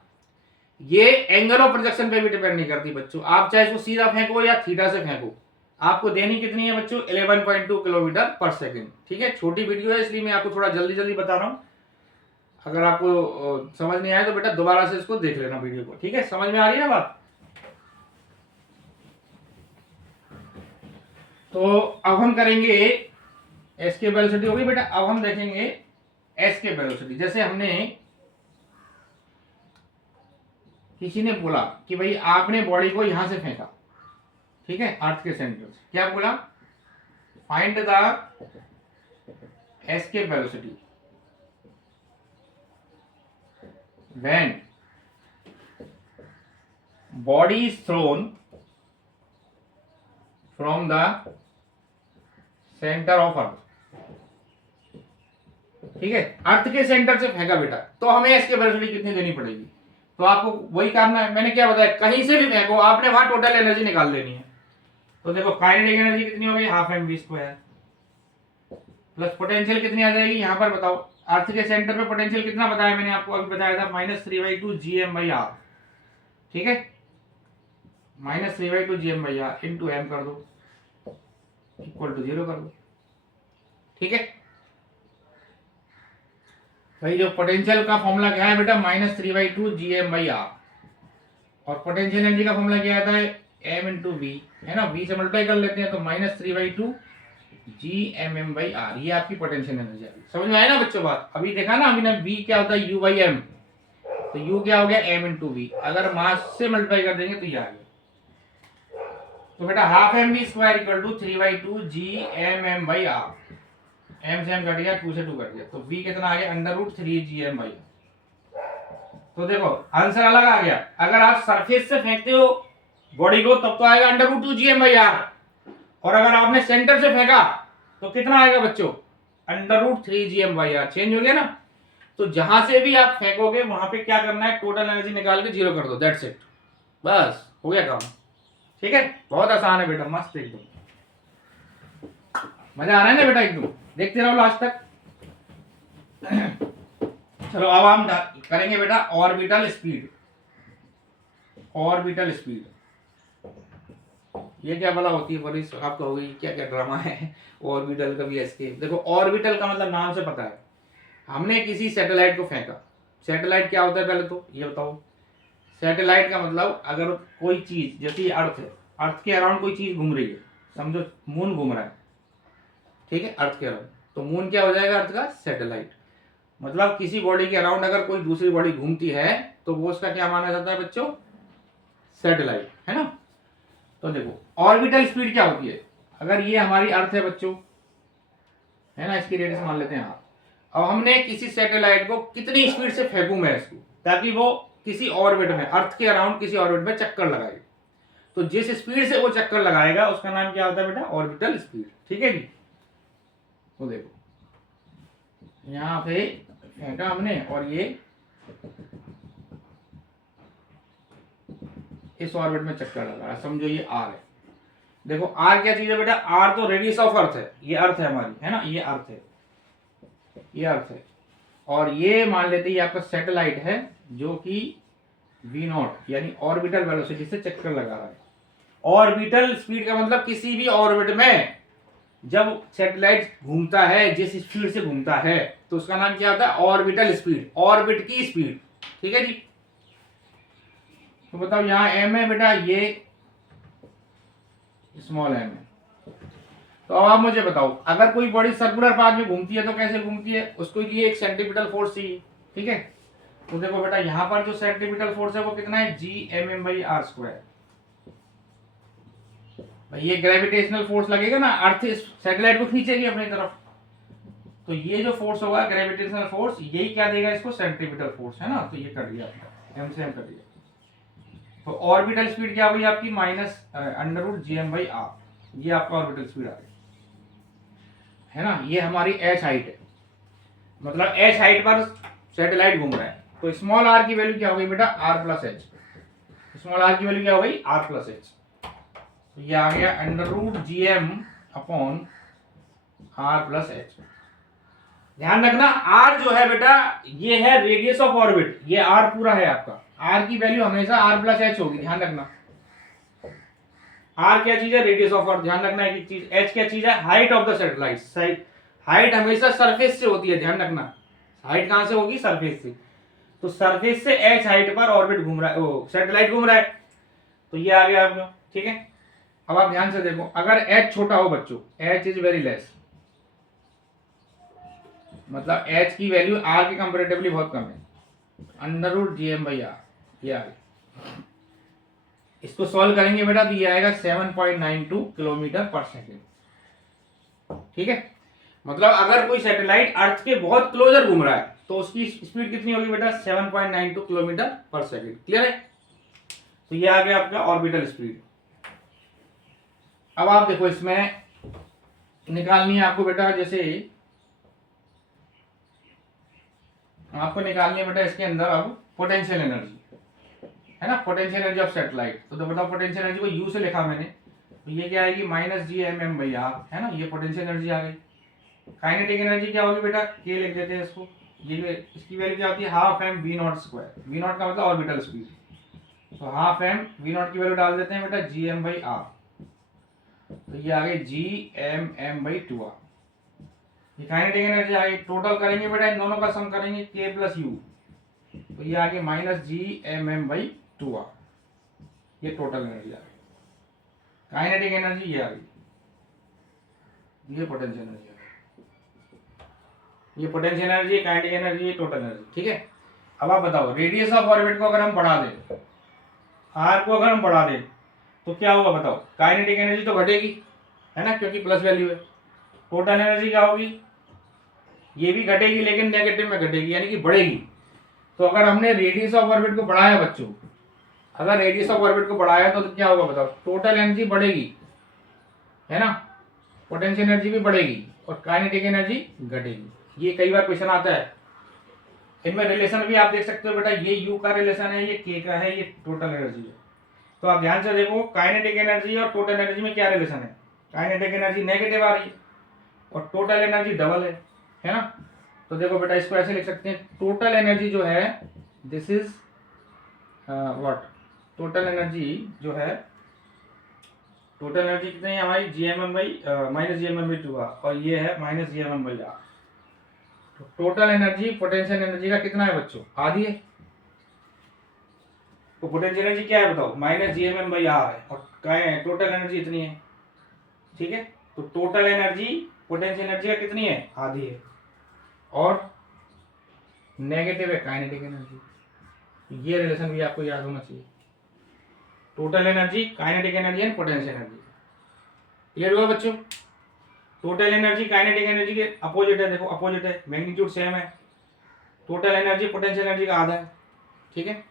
ये एंगल ऑफ प्रोजेक्शन पे भी डिपेंड नहीं करती बच्चों, आप चाहे इसको सीधा फेंको या थीटा से फेंको, आपको देनी कितनी है बच्चों 11.2 किलोमीटर पर सेकेंड। ठीक है, छोटी वीडियो है इसलिए मैं आपको थोड़ा जल्दी जल्दी बता रहा हूं, अगर आपको समझ नहीं आए तो बेटा दोबारा से इसको देख लेना वीडियो को। ठीक है, समझ में आ रही है बात। तो अब हम करेंगे एस के वेलोसिटी होगी बेटा, अब हम देखेंगे एस के वेलोसिटी। जैसे हमने किसी ने बोला कि भाई आपने बॉडी को यहां से फेंका, ठीक है, अर्थ के सेंटर से, क्या बोला, find the escape velocity when body is throne from the centre of earth. ठीक है, अर्थ के सेंटर से फेंका बेटा, तो हमें एस्केप वेलोसिटी कितनी देनी पड़ेगी, तो आपको वही करना है, मैंने क्या बताया, कहीं से भी फेंको आपने वहां टोटल एनर्जी निकाल लेनी है। तो देखो काइनेटिक एनर्जी कितनी हो गई, half M V square, plus potential कितनी आ जाएगी, यहां पर बताओ, अर्थ के सेंटर पे पोटेंशियल कितना बताया मैंने आपको, अभी बताया था -3/2 gm/r। ठीक है, -3/2 gm/r इंटू एम कर दो इक्वल टू 0 कर दो। ठीक है भाई, जो पोटेंशियल का फॉर्मूला क्या है बेटा -3/2 gm/r, और पोटेंशियल एनर्जी का फॉर्मूला क्या आता है m इंटू वी, है ना, v से मल्टीप्लाई कर लेते हैं तो -3/2 gmm/r, ये आपकी पोटेंशियल एनर्जी है। समझ में आया ना बच्चों बात, अभी देखा ना अभी ने v क्या होता है u/m, तो u क्या हो गया m इंटू वी, अगर मास से मल्टीप्लाई कर देंगे तो ये आ गया। तो बेटा half M V square equal to 3/2 gmm/r, m से m कट गया, 2 से 2 कट गया, तो v कितना आ गया √3 gm/r। तो देखो आंसर अलग आ गया, अगर आप सरफेस से फेंकते हो बॉडी को तब तो आएगा √2 gm/r, और अगर आपने सेंटर से फेंका तो कितना आएगा बच्चों √3 gm/r, चेंज हो गया ना। तो जहां से भी आप फेंकोगे वहां पे क्या करना है, टोटल एनर्जी निकाल के 0 कर दो, दैट्स इट, बस हो गया काम। ठीक है, बहुत आसान है बेटा, मस्त एकदम। मजा आ रहा है ना बेटा एकदम, देखते रहो लास्ट तक। चलो अब हम करेंगे बेटा ऑर्बिटल स्पीड। ऑर्बिटल स्पीड ये क्या भला होती है परिस, आप कहोगे क्या क्या ड्रामा है ऑर्बिटल का भी एस्केप। देखो ऑर्बिटल का मतलब नाम से पता है, हमने किसी सैटेलाइट को फेंका। सैटेलाइट क्या होता है पहले तो ये बताओ। सैटेलाइट का मतलब अगर कोई चीज, जैसे ये अर्थ है, अर्थ के अराउंड कोई चीज घूम रही है, समझो मून घूम रहा है, ठीक है, अर्थ के अराउंड, तो मून क्या हो जाएगा, अर्थ का सैटेलाइट। मतलब किसी बॉडी के अराउंड अगर कोई दूसरी बॉडी घूमती है तो वो उसका क्या माना जाता है बच्चों, सैटेलाइट, है ना। तो देखो ऑर्बिटल स्पीड क्या होती है, अगर ये हमारी अर्थ है बच्चों, है ना, इसकी रेडियस मान लेते हैं आप। अब हमने किसी सैटेलाइट को कितनी स्पीड से फेंकूं मैं इसको, ताकि वो किसी ऑर्बिट में, अर्थ के अराउंड किसी ऑर्बिट में चक्कर लगाए। तो जिस स्पीड से वो चक्कर लगाएगा उसका नाम क्या होता है बेटा, ऑर्बिटल स्पीड, ठीक है जी। तो देखो यहां पे फेंका हमने और ये इस ऑर्बिट में चक्कर लगा, समझो ये आर है। देखो आर क्या चीज है बेटा, आर तो रेडियस ऑफ अर्थ है, ये अर्थ है हमारी, है ना, ये अर्थ है, ये अर्थ है। और ये मान लेते हैं आपका सैटेलाइट है जो कि v0 यानी ऑर्बिटल वेलोसिटी से चक्कर लगा रहा है। ऑर्बिटल स्पीड का मतलब किसी भी ऑर्बिट में जब सैटेलाइट घूमता है, जिस स्पीड से घूमता है, तो उसका नाम क्या होता है, ऑर्बिटल स्पीड, ऑर्बिट की स्पीड, ठीक है जी। तो बताओ यहाँ m है बेटा, ये स्मॉल m है। तो अब आप मुझे बताओ अगर कोई बॉडी सर्कुलर पाथ में घूमती है तो कैसे घूमती है, उसको ये एक सेंट्रीपिटल फोर्स चाहिए, ठीक है। तो देखो बेटा यहाँ पर जो सेंट्रीपिटल फोर्स है वो कितना है, Gmm/r²। भाई ये ग्रेविटेशनल फोर्स लगेगा ना, अर्थ सैटेलाइट को खींचेगी अपनी तरफ, तो ये जो फोर्स होगा ग्रेविटेशनल फोर्स, यही क्या देगा इसको, सेंट्रीपिटल फोर्स, है ना। तो ये कर दिया आपने, m से m कर दिया। तो ऑर्बिटल स्पीड क्या हुई आपकी, -√Gm/r, ये आपका ऑर्बिटल स्पीड आ गई, है ना। ये हमारी h हाइट है, मतलब h हाइट पर सैटेलाइट घूम रहा है। तो स्मॉल r की वैल्यू क्या हो गई बेटा, r+h। स्मॉल r की वैल्यू क्या हो गई, r+h। तो ये आ गया √Gm/r+h। ध्यान रखना r जो है बेटा ये है रेडियस ऑफ ऑर्बिट, ये r पूरा है आपका, r की वैल्यू हमेशा r+h होगी, ध्यान रखना। r क्या चीज है, रेडियस ऑफ ऑर्बिट, ध्यान रखना एक चीज। h क्या चीज है, height of the satellite. Height हमेशा सरफेस से होती है, ध्यान रखना। हाइट कहां से होगी, सरफेस से। तो सरफेस से h हाइट पर ऑर्बिट घूम रहा है, वो सैटेलाइट घूम रहा है, तो ये आ गया आपका, ठीक है। अब आप ध्यान से देखो, अगर h छोटा हो बच्चों, h इज वेरी लेस, मतलब h की वैल्यू r के कंपैरेटिवली बहुत कम है, √Gm/r, ये आ गया। इसको सॉल्व करेंगे बेटा तो ये आएगा 7.92 किलोमीटर पर सेकेंड, ठीक है। मतलब अगर कोई सैटेलाइट अर्थ के बहुत क्लोजर घूम रहा है तो उसकी स्पीड कितनी होगी बेटा, 7.92 किलोमीटर पर सेकेंड, क्लियर है। तो ये आ गया आपका ऑर्बिटल स्पीड। अब आप देखो इसमें निकालनी है आपको बेटा, जैसे आपको निकालनी है बेटा इसके अंदर अब पोटेंशियल एनर्जी, है ना, पोटेंशियल एनर्जी ऑफ सैटेलाइट। तो बताओ पोटेंशियल एनर्जी को यू से लिखा मैंने, तो ये क्या आएगी, -Gmm/r, है ना, ये पोटेंशियल एनर्जी आ गई। काइनेटिक एनर्जी क्या होगी बेटा, k लिख देते हैं इसको, ये इसकी वैल्यू क्या होती है, ½ m v0²। v0 का मतलब ऑर्बिटल स्पीड, तो ½ m v0 की वैल्यू डाल देते हैं बेटा Gm/r, तो ये आ गई Gmm/2r। ये काइनेटिक एनर्जी आ गई। टोटल करेंगे बेटा इन दोनों का सम करेंगे, k + u, तो ये आ गई -Gmm/2r, ये टोटल एनर्जी आ गई। काइनेटिक एनर्जी ये आ गई, ये पोटेंशियल एनर्जी आ गई, ये potential energy, kinetic energy, total energy, ठीक है। अब आप बताओ रेडियस ऑफ ऑर्बिट को अगर हम बढ़ा दें, r को अगर हम बढ़ा दें तो क्या होगा बताओ, काइनेटिक एनर्जी तो घटेगी, है ना, क्योंकि प्लस वैल्यू है। टोटल एनर्जी क्या होगी, ये भी घटेगी लेकिन नेगेटिव में घटेगी, यानी कि बढ़ेगी। तो अगर हमने रेडियस ऑफ ऑर्बिट को बढ़ाया बच्चों, अगर रेडियस ऑफ ऑर्बिट को बढ़ाया तो क्या होगा बताओ, टोटल एनर्जी बढ़ेगी, है ना, पोटेंशियल एनर्जी भी बढ़ेगी और काइनेटिक एनर्जी घटेगी। ये कई बार क्वेश्चन आता है, इनमें रिलेशन भी आप देख सकते हो बेटा, ये यू का रिलेशन है, ये के का है, ये टोटल एनर्जी है। तो आप ध्यान से देखो काइनेटिक एनर्जी और टोटल एनर्जी में क्या रिलेशन है, काइनेटिक एनर्जी नेगेटिव आ रही है, और टोटल एनर्जी डबल है ना। तो देखो बेटा इसको ऐसे लिख सकते हैं, टोटल एनर्जी जो है this is what, total energy जो है, टोटल एनर्जी कितनी है हमारी, GMM by minus GMM by 2 और ये है माइनस GMM बाई आर। तो टोटल एनर्जी पोटेंशियल एनर्जी का कितना है बच्चों, आधी है। तो पोटेंशियल एनर्जी क्या है बताओ, माइनस GMM बाई आर है और टोटल एनर्जी इतनी है, ठीक है। तो टोटल एनर्जी पोटेंशियल एनर्जी का कितनी है, आधी है, और नेगेटिव है काइनेटिक एनर्जी। ये रिलेशन भी आपको याद होना चाहिए, total energy, kinetic energy and potential energy. Clear हुआ बच्चों। टोटल एनर्जी काइनेटिक एनर्जी के अपोजिट है, देखो अपोजिट है, मैग्नीट्यूड सेम है, टोटल एनर्जी पोटेंशियल एनर्जी का आधा है, ठीक है।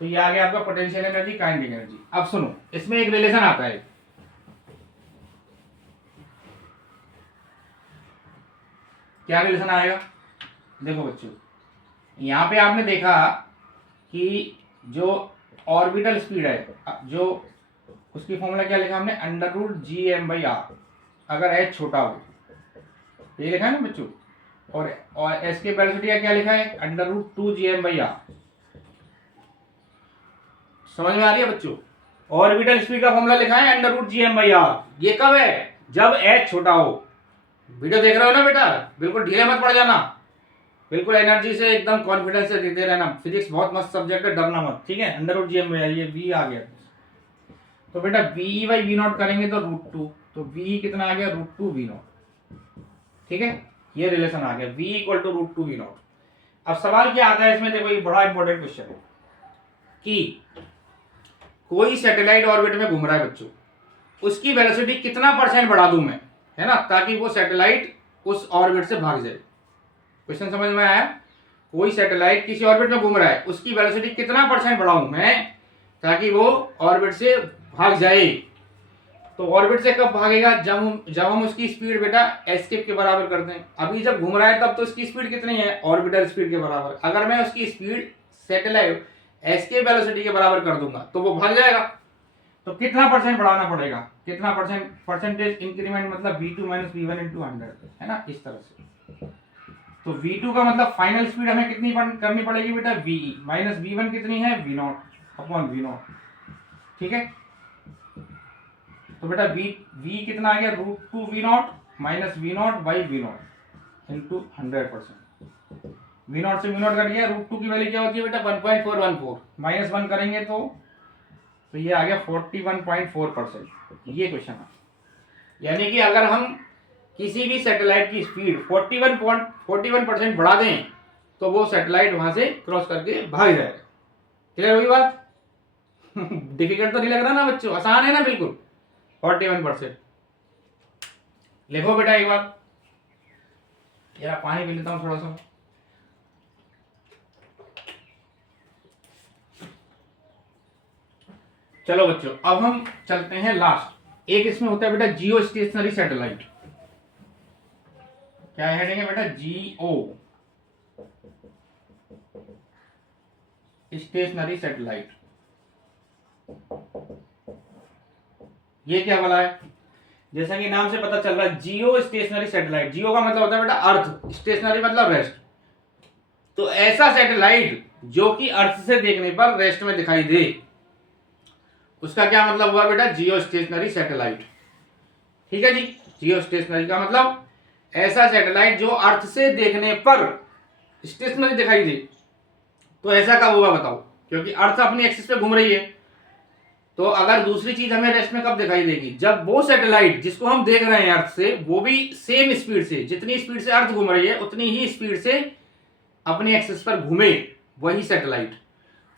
तो ये आ गया आपका पोटेंशियल एनर्जी काइनेटिक एनर्जी। अब सुनो, इसमें एक रिलेशन आता है, क्या रिलेशन आएगा, देखो बच्चों यहां पे आपने देखा कि जो ऑर्बिटल स्पीड है, जो उसकी फॉर्मूला क्या लिखा हमने, √GM/r, अगर h छोटा हो, ये लिखा है ना बच्चों, और s के वेलोसिटी का क्या लिखा है, √2GM/r। समझ में आ रही है बच्चों, ऑर्बिटल स्पीड का फॉर्मूला लिखा है √GM/r। ये कब है, जब h छोटा हो। वीडियो देख रहे हो ना बेटा, बिल्कुल ढीले मत पड़ जाना, बिल्कुल एनर्जी से एकदम कॉन्फिडेंस से देते रहना। फिजिक्स बहुत मस्त सब्जेक्ट है, डरना मत, ठीक है। √GM/r, ये v आ गया, तो बेटा VE/V0 करेंगे तो √2, तो VE कितना आ गया, √2V0, ठीक है। ये रिलेशन आ गया, V = √2V0। अब सवाल क्या आता है इसमें, देखो ये बड़ा इंपॉर्टेंट क्वेश्चन है कि कोई सैटेलाइट ऑर्बिट में घूम रहा है बच्चों, उसकी वेलोसिटी कितना % बढ़ा दूं मैं, है ना, ताकि वो सैटेलाइट उस ऑर्बिट से भाग जाए। क्वेश्चन समझ में आया। कोई सैटेलाइट किसी ऑर्बिट में घूम रहा है, उसकी वेलोसिटी कितना % बढ़ाऊं मैं ताकि वो ऑर्बिट से भाग जाए। तो ऑर्बिट से कब भागेगा, जब हम उसकी स्पीड बेटा एस्केप के बराबर कर दें। अभी जब घूम रहा है तब तो उसकी स्पीड कितनी है, ऑर्बिटल स्पीड के बराबर। अगर मैं उसकी स्पीड सैटेलाइट एस्केप वेलोसिटी के बराबर कर दूंगा तो वो भाग जाएगा। तो कितना % बढ़ाना पड़ेगा, कितना परसेंटेज इंक्रीमेंट, मतलब V2 - V1 × 100, है ना, इस तरह से। तो V2 का मतलब फाइनल स्पीड हमें कितनी करनी पड़ेगी बेटा, VE - V1 कितनी है, V0/V0, ठीक है। तो बेटा V कितना आ गया, √2V0 - V0/V0 × 100%। V0 से V0 कट गया, √2 की वैल्यू क्या होती है बेटा, 1.414, -1 करेंगे तो ये आ गया 41.4%। ये क्वेश्चन है, यानी कि अगर हम किसी भी सैटेलाइट की स्पीड 41% बढ़ा दें तो वो सैटेलाइट वहां से क्रॉस करके भाग जाएगा। क्लियर हुई बात। डिफिकल्ट तो नहीं लग रहा ना बच्चों, आसान है ना बिल्कुल, 41%। लिखो बेटा एक बार, यार पानी पी लेता हूं थोड़ा सा। चलो बच्चों, अब हम चलते हैं लास्ट। एक इसमें होता है बेटा जियो स्टेशनरी सैटेलाइट। क्या हेडिंग है बेटा, जियो स्टेशनरी सैटेलाइट। ये क्या बोला है, जैसा कि नाम से पता चल रहा है, जियो स्टेशनरी सैटेलाइट। जियो का मतलब होता है बेटा अर्थ, स्टेशनरी मतलब रेस्ट। तो ऐसा सैटेलाइट जो कि अर्थ से देखने पर रेस्ट में दिखाई दे, उसका क्या मतलब हुआ बेटा, जियो स्टेशनरी सैटेलाइट। ठीक है जी। जियो स्टेशनरी का मतलब ऐसा सैटेलाइट जो अर्थ से देखने पर स्टेशनरी दिखाई दे। तो ऐसा कब होगा बताओ, क्योंकि अर्थ अपनी एक्सिस पे घूम रही है। तो अगर दूसरी चीज हमें रेस्ट में कब दिखाई देगी, जब वो सैटेलाइट जिसको हम देख रहे हैं अर्थ से, वो भी सेम स्पीड से, जितनी स्पीड से अर्थ घूम रही है उतनी ही स्पीड से अपनी एक्सिस पर घूमे वही सैटेलाइट।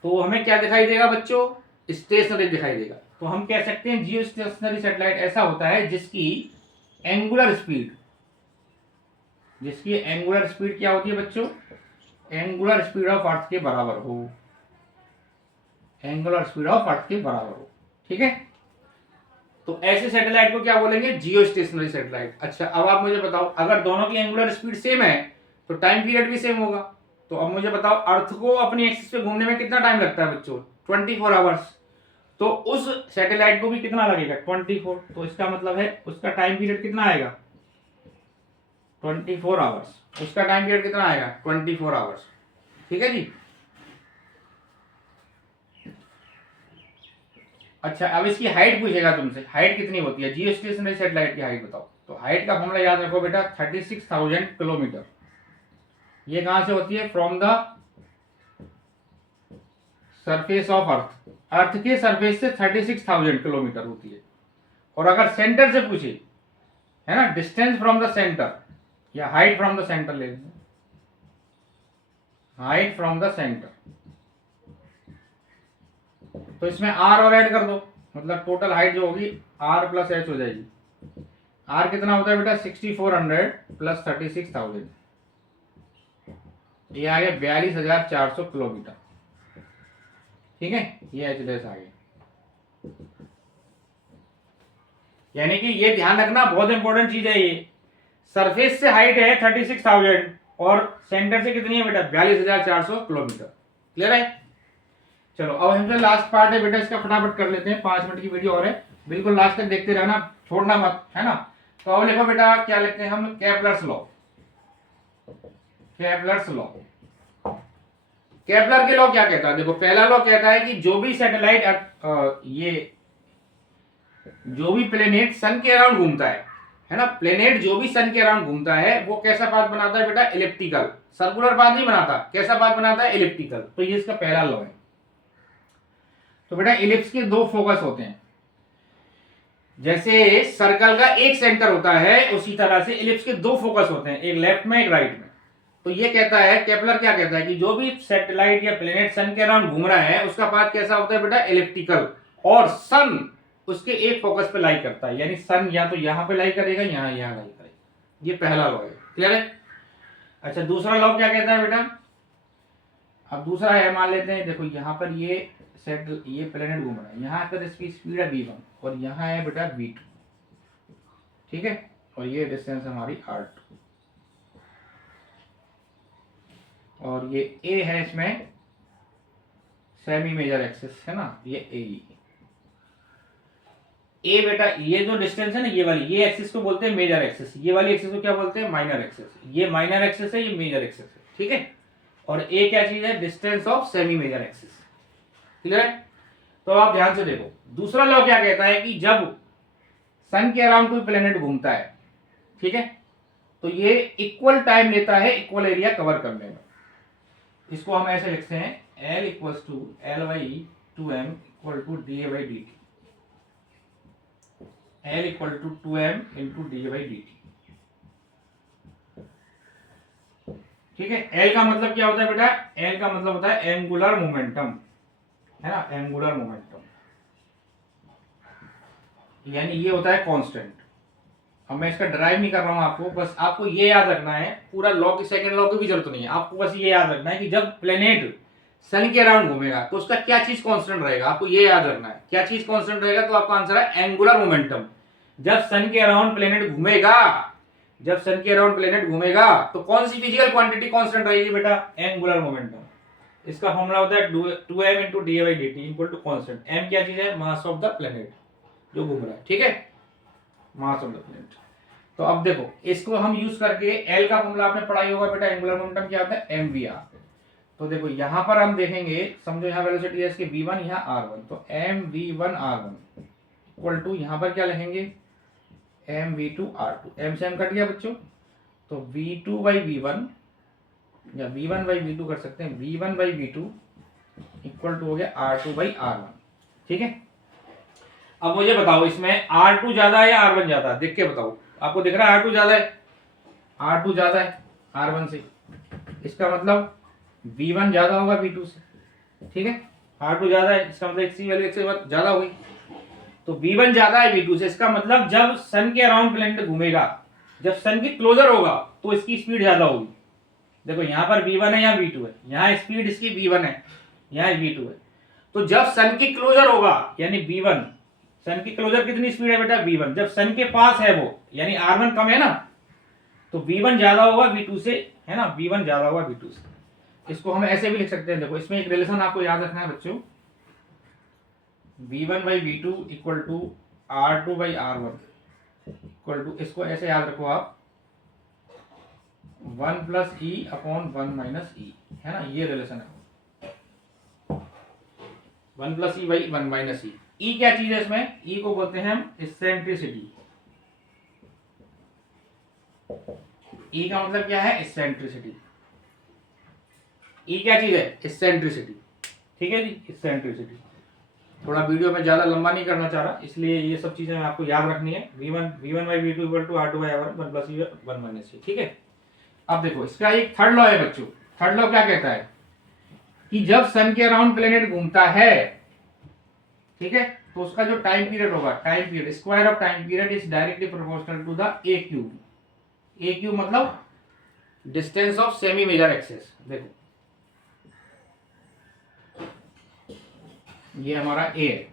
तो हमें क्या दिखाई देगा बच्चों, स्टेशनरी दिखाई देगा। तो हम कह सकते हैं जियो स्टेशनरी सैटेलाइट ऐसा होता है जिसकी एंगुलर स्पीड क्या होती है बच्चों, एंगुलर स्पीड ऑफ अर्थ के बराबर हो, एंगुलर स्पीड ऑफ अर्थ के बराबर हो। ठीक है। तो ऐसे सैटेलाइट को क्या बोलेंगे, जियो स्टेशनरी सैटेलाइट। अच्छा, अब आप मुझे बताओ, अगर दोनों की एंगुलर स्पीड सेम है तो टाइम पीरियड भी सेम होगा। तो अब मुझे बताओ, अर्थ को अपनी एक्सिस पे घूमने में कितना टाइम लगता है बच्चों, 24 आवर्स। तो उस सैटेलाइट को भी कितना लगेगा, 24। तो इसका मतलब है उसका टाइम पीरियड कितना आएगा, 24 आवर्स, उसका टाइम पीरियड कितना आएगा 24 आवर्स। ठीक है जी। अच्छा, अब इसकी हाइट पूछेगा तुमसे, हाइट कितनी होती है जियो स्टेशनरी सैटेलाइट की हाइट बताओ। तो हाइट का फॉर्मूला याद रखो बेटा 36,000 किलोमीटर। ये कहां से होती है, from the surface of earth, earth के सरफेस से 36,000 किलोमीटर होती है। और अगर सेंटर से पूछे, है ना, डिस्टेंस फ्रॉम द सेंटर या हाइट फ्रॉम द सेंटर ले लेते हैं, हाइट फ्रॉम द सेंटर, तो इसमें आर और ऐड कर दो, मतलब टोटल हाइट जो होगी आर प्लस एच हो जाएगी। आर कितना होता है बेटा 6400 प्लस 36,000, ये आ गया 42,400 किलोमीटर। ठीक है, ये एच डैश आ गया। यानी कि ये ध्यान रखना, बहुत इंपॉर्टेंट चीज है ये। सरफेस से हाइट है 36,000 और सेंटर से कितनी है बेटा 42,400 किलोमीटर। क्लियर है। चलो अब हमसे लास्ट पार्ट है बेटा, इसका फटाफट कर लेते हैं, 5 मिनट की वीडियो और है, बिल्कुल लास्ट तक देखते रहना, छोड़ना मत, है ना। तो अब देखो बेटा क्या लिखते हैं हम, Kepler's law. Kepler's law, Kepler के लॉ क्या कहता है, देखो पहला लॉ कहता है कि जो भी सैटेलाइट ये जो भी प्लेनेट सन के अराउंड घूमता है ना, प्लेनेट जो भी सन के अराउंड घूमता है वो कैसा पाथ बनाता है बेटा, इलिप्टिकल, सर्कुलर पाथ नहीं बनाता, कैसा पाथ बनाता है, इलिप्टिकल। तो ये इसका पहला लॉ है। तो बेटा इलिप्स के दो फोकस होते हैं, जैसे सर्कल का एक सेंटर होता है उसी तरह से इलिप्स के दो फोकस होते हैं, एक लेफ्ट में एक राइट में। तो ये कहता है, केपलर क्या कहता है कि जो भी सैटेलाइट या प्लेनेट सन के अराउंड घूम रहा है उसका पाथ कैसा होता है बेटा, इलिप्टिकल, और सन उसके एक फोकस पे लाई करता है, यानी सन या तो यहां पे लाई करेगा या यहां लाई करेगा। ये पहला लॉ है। क्लियर है। अच्छा, दूसरा लॉ क्या कहता है बेटा, अब दूसरा है, मान लेते हैं देखो यहां पर ये प्लेनेट घूम रहा है, यहां पर इसकी स्पीड है v1 और यहां है बेटा v2। ठीक है, और ये डिस्टेंस हमारी r2 और ये a है, इसमें सेमी मेजर एक्सिस है ना, ये ए बेटा, ये जो डिस्टेंस है ना, ये एक्सिस को बोलते हैं मेजर एक्सिस, ये वाली एक्सिस को क्या बोलते हैं, माइनर एक्सिस। ये माइनर एक्सिस है, ये मेजर एक्सिस है। ठीक है, और ए क्या चीज है, distance of semi major axis. Clear है। तो आप ध्यान से देखो, दूसरा लॉ क्या कहता है कि जब सन के अराउंड कोई प्लेनेट घूमता है, ठीक है, तो ये इक्वल टाइम लेता है इक्वल एरिया कवर करने में। इसको हम ऐसे लिखते हैं, L equals to L/2m equal to dA/dt, L equal to 2m into dA/dt। ठीक है, L का मतलब क्या होता है बेटा, L का मतलब होता है एंगुलर मोमेंटम, है ना, एंगुलर मोमेंटम, यानी ये होता है कांस्टेंट। अब मैं इसका ड्राइव नहीं कर रहा हूं आपको, बस आपको ये याद रखना है, पूरा लॉ की सेकंड लॉ की भी जरूरत नहीं है, आपको बस ये याद रखना है कि जब प्लेनेट सन के अराउंड घूमेगा तो उसका क्या चीज कांस्टेंट रहेगा, आपको ये याद रखना है। क्या चीज कांस्टेंट रहेगा, तो आपका आंसर है एंगुलर मोमेंटम। जब सन के अराउंड प्लेनेट घूमेगा, जब सन के अराउंड प्लेनेट घूमेगा तो कौन सी फिजिकल क्वांटिटी कांस्टेंट रहेगी बेटा, एंगुलर मोमेंटम। इसका फॉर्मूला होता है 2m into dA/dt equal to constant. m क्या चीज है, मास ऑफ द प्लेनेट जो घूम रहा है। ठीक है, मास ऑफ द प्लेनेट। तो अब देखो इसको हम यूज करके, एल का फॉर्मूला आपने पढ़ाई होगा बेटा, एंगुलर मोमेंटम क्या होता है, mvr। तो देखो यहां पर हम देखेंगे, समझो यहाँ वेलोसिटी है इसकी v1, यहाँ r1, तो mv1r1 इक्वल टू यहां पर क्या लिखेंगे, mv2r2, m से m कट गया बच्चों, तो v2/v1 या v1/v2 कर सकते हैं, v1/v2 इक्वल टू हो गया r2/r1। ठीक है, अब मुझे बताओ इसमें R2 ज्यादा है या R1 ज्यादा है, देख के बताओ। आपको दिख रहा है R2 ज्यादा है, R2 ज्यादा है R1 से, इसका मतलब V1 ज्यादा होगा V2 से। ठीक है, R2 ज्यादा है, इसका मतलब इसकी वैल्यू से ज्यादा होगी, तो V1 ज्यादा है V2 से, इसका मतलब जब सन के अराउंड प्लेनेट घूमेगा, जब सन की क्लोजर होगा तो इसकी स्पीड ज्यादा होगी। देखो यहाँ पर V1 है, यहाँ V2 है, यहाँ स्पीड इसकी V1 है, यहाँ V2 है। तो जब सन की क्लोजर होगा यानी V1, सन की क्लोजर कितनी स्पीड है बेटा, V1, जब सन के पास है वो, यानी R1 कम है ना, तो V1 ज्यादा होगा V2 से, है ना, V1 ज्यादा होगा V2 से। इसको हम ऐसे भी लिख सकते हैं, देखो इसमें एक रिलेशन आपको याद रखना है बच्चों, V1/V2 equal to R2/R1 equal to, इसको ऐसे याद रखो आप, 1 प्लस ई अपॉन 1 माइनस ई, है ना, ये रिलेशन है 1 प्लस ई बाई 1 माइनस ई। ई क्या चीज है इसमें, ई को बोलते हैं हम इसेंट्रिसिटी। ई का मतलब क्या है, इसेंट्रिसिटी। ई क्या चीज है, इसेंट्रिसिटी, ठीक है जी, इसेंट्रिसिटी। थोड़ा वीडियो में ज्यादा लंबा नहीं करना चाह रहा, इसलिए ये सब चीजें आपको याद रखनी है। v1 by v2 equal to r2 by r1 1 plus e 1 minus e, ठीक है। अब देखो इसका एक थर्ड लॉ है बच्चों। थर्ड लॉ क्या कहता है कि जब सन के अराउंड प्लेनेट घूमता है, ठीक है, तो उसका जो टाइम पीरियड होगा, time period, square of time period is directly proportional to the a cube. A cube मतलब distance of semi major axis. देखो ये हमारा ए है,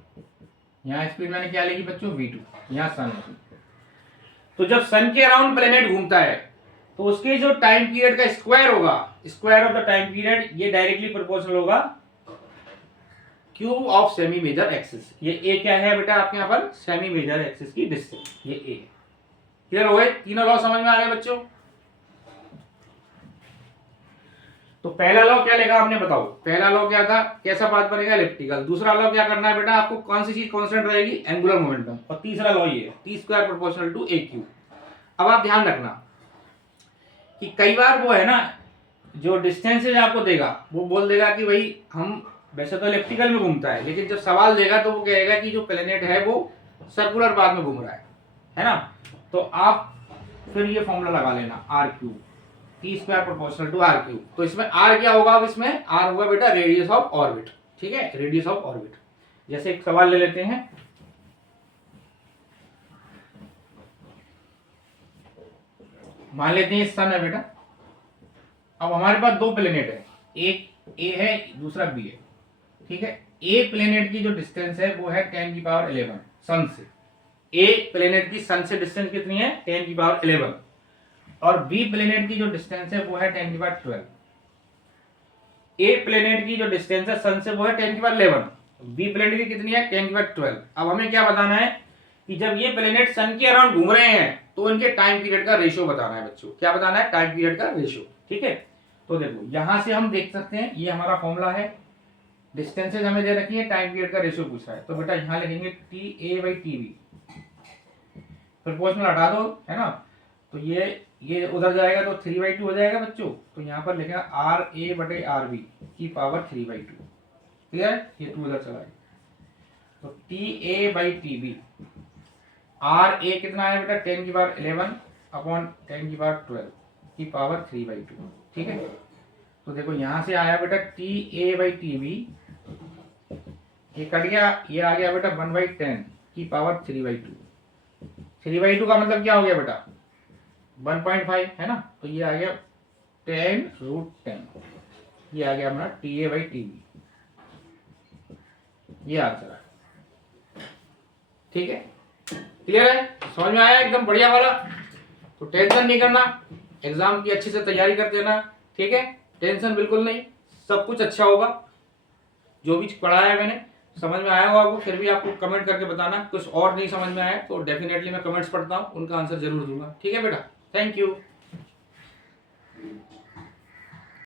यहाँ स्पीड मैंने क्या लिखी बच्चों, v2, यहाँ सन है। तो जब सन के अराउंड प्लेनेट घूमता है तो उसके जो टाइम पीरियड का स्क्वायर होगा, square of the time period, ये डायरेक्टली प्रोपोर्शनल होगा cube of semi major axis. ये ए क्या है बेटा आपके यहाँ पर, सेमी मेजर एक्सिस की डिस्टेंस, ये ए। क्लियर हो गए, तीनों लॉ समझ में आ गए बच्चों। तो पहला लॉ क्या लेगा आपने, बताओ पहला लॉ क्या था, कैसा पाथ बनेगा, इलिप्टिकल। दूसरा लॉ क्या करना है बेटा आपको, कौन सी चीज कांस्टेंट रहेगी, एंगुलर मोमेंटम। और तीसरा लॉ ये है, T square proportional to A cube. अब आप ध्यान रखना कि कई बार वो है ना, जो डिस्टेंसेज आपको देगा वो बोल देगा कि भाई हम, वैसे तो इलिप्टिकल में घूमता है, लेकिन जब सवाल देगा तो वो कहेगा कि जो प्लेनेट है वो सर्कुलर पाथ में घूम रहा है ना। तो आप फिर ये फॉर्मूला लगा लेना, R cube, T square proportional to R cube. तो इसमें आर क्या होगा, अब इसमें आर होगा बेटा रेडियस ऑफ ऑर्बिट, ठीक है, रेडियस ऑफ ऑर्बिट। जैसे एक सवाल ले लेते हैं, मान लेते हैं सन है बेटा। अब हमारे पास दो प्लेनेट है, एक ए है दूसरा बी है, ठीक है। ए प्लेनेट की जो डिस्टेंस है वो है 10 की पावर 11 सन से। ए प्लेनेट की सन से डिस्टेंस कितनी है, 10 की पावर 11। और बी प्लेनेट की जो डिस्टेंस है वो है 10 की पावर 12। ए प्लेनेट की जो डिस्टेंस है सन से वो है 10 की पावर 11, बी प्लेनेट की कितनी है, 10 की पावर 12। अब हमें क्या बताना है कि जब ये प्लेनेट सन के अराउंड घूम रहे हैं तो इनके टाइम पीरियड का रेशियो बताना है बच्चों। क्या बताना है, टाइम पीरियड का रेशियो, ठीक है। तो देखो यहां से हम देख सकते हैं, ये हमारा फॉर्मूला है, डिस्टेंसेज हमें दे रखी है, टाइम पीरियड का रेशियो पूछ रहा है। तो बेटा यहां लिखेंगे T A by T B, proportional हटा दो, है ना, तो ये उधर जाएगा तो 3/2 हो जाएगा बच्चों। तो यहाँ पर लिखेगा आर ए बटे आर बी की पावर 3/2। क्लियर, ये 2 उधर चला गया। तो T A by T B, R A कितना है बेटा, 10 की पावर 11 अपॉन 10 की पावर 12 की पावर 3/2, ठीक है। तो देखो यहाँ से आया बेटा T A by T B, ये कट गया, ये आ गया बेटा 1/10 की पावर 3/2। 3/2 का मतलब क्या हो गया बेटा, 1.5, है ना। तो ये आ गया 10√10, ये आ गया हमारा T A by T B, ये आंसर है, ठीक है। क्लियर है, समझ में आया एकदम बढ़िया वाला। तो टेंशन नहीं करना, एग्जाम की अच्छे से तैयारी कर देना, ठीक है, टेंशन बिल्कुल नहीं, सब कुछ अच्छा होगा। जो भी पढ़ाया मैंने समझ में आया होगा आपको, फिर भी आपको कमेंट करके बताना, कुछ और नहीं समझ में आया तो डेफिनेटली मैं कमेंट्स पढ़ता हूँ, उनका आंसर जरूर दूंगा, ठीक है बेटा। Thank you.